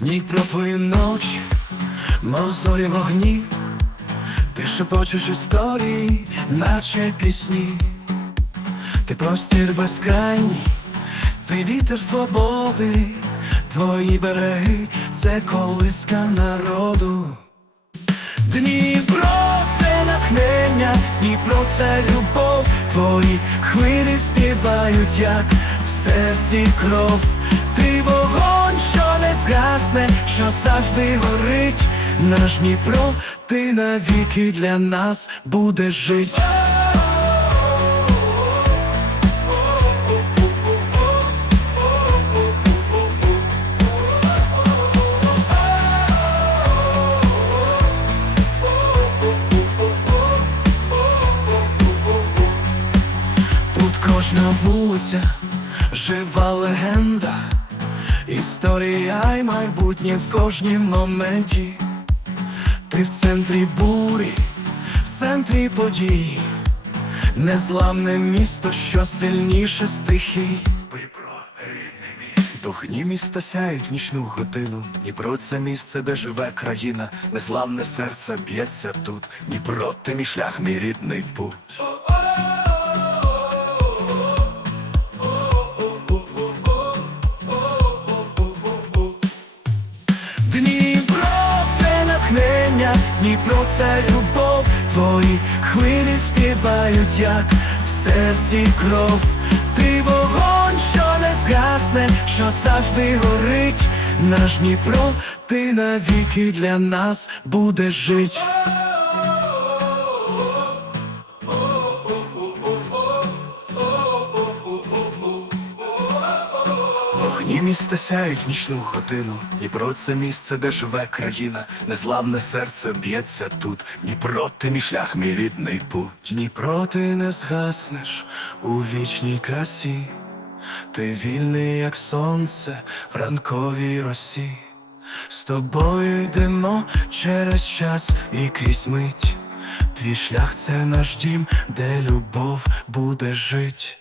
Дніпро твої ночі, мов зорі вогні, ти шепочеш історії, наче пісні, ти простір безкрайній, ти вітер свободи, твої береги це колиска народу. Дніпро це натхнення, Дніпро це любов, твої хвилі співають, як в серці кров. Ти вогонь, що завжди горить. Наш Дніпро, ти навіки для нас будеш жить. Тут кожна вулиця, жива легенда, історія й майбутнє в кожнім моменті. Ти в центрі бурі, в центрі подій, незламне місто, що сильніше стихій. Духні міста сяють в нічну годину. Дніпро це місце, де живе країна, незламне серце б'ється тут. Дніпро, ти мій шлях, мій рідний путь. Натхнення, Дніпро це любов, твої хвилі співають, як в серці кров. Ти вогонь, що не згасне, що завжди горить. Наш Дніпро, ти навіки для нас будеш жить. Вогні міста сяють в нічну годину. Дніпро це місце, де живе країна. Незламне серце б'ється тут. Дніпро, ти мій шлях, мій рідний путь. Дніпро, ти не згаснеш у вічній красі. Ти вільний, як сонце в ранковій росі. З тобою йдемо через час і крізь мить. Твій шлях це наш дім, де любов буде жить.